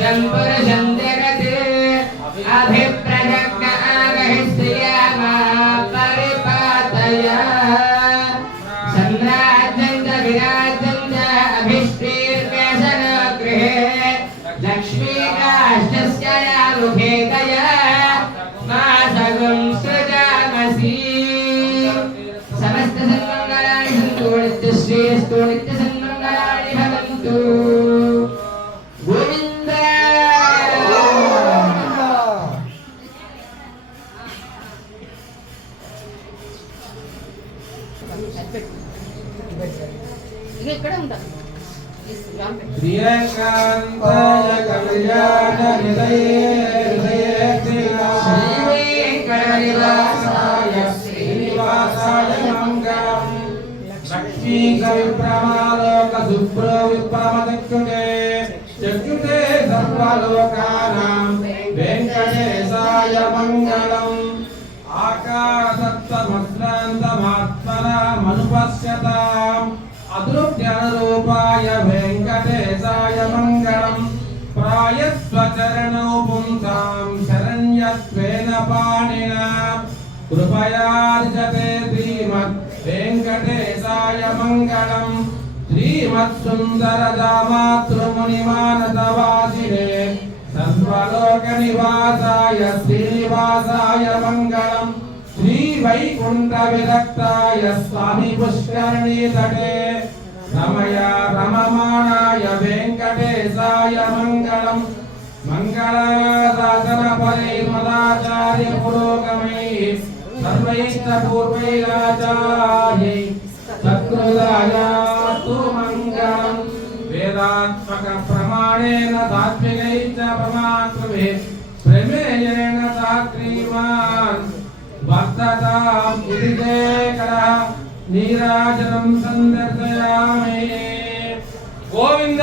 विश्वं पुरुषं जगत् अभिप्रजज्ञ आगहिष्यमा परिपातय सम्राज्यं च विराज्यं च अभिष्टीर्व्यसनो गृहे लक्ष्मी काष्ठस्य मुखे दया मासगं सृजामसि समस्त सन्मङ्गलानि सन्तु नित्यश्रेयस्तु नित्यसन्मङ्गलानि भवन्तु गोविन्द ఇక్కడ ఉందా శ్రీకాంతాయ కళ్యాణ శ్రీవేంకటనివాసాయ శ్రీనివాసాయ మంగళం లక్ష్మీ కవిప్రమాలోక శుభ్రో విప్రమదక్షుతే చక్షుతే సర్వలోకానాం వెంకటేశాయ మంగళం ఆకాశత్తమశ్రాంతమాత్మనామనుపశ్యతాం అదృశ్యరూపాయ వెంకటేశాయ మంగళం ప్రాయస్వచరణౌ పుంసాం శరణ్యత్వేన పాణినా కృపయార్జతే శ్రీమద్ వెంకటేశాయ మంగళం శ్రీమత్సుందరదామాతృమునిమానసవాసినే సర్వలోక నివాసాయ శ్రీనివాసాయ మంగళం శ్రీవైకుంఠ విరక్తాయ స్వామి పుష్కరిణీ తటే రమయ రమమాణాయ వెంకటేశాయ మంగళం మంగళాశాసన పరిమళాచార్య పురోగమైః సర్వైశ్చ పూర్వైరాచార్యైః సత్కృతాయాస్తు మంగళం వేదాత్మక ప్రమాణేన సాత్వికైశ్చ ప్రమాతృభిః ప్రమేయేణ సాత్రీమాన్ వర్తతాం ఇతి కళ నీరాజనం సందర్శయామి గోవింద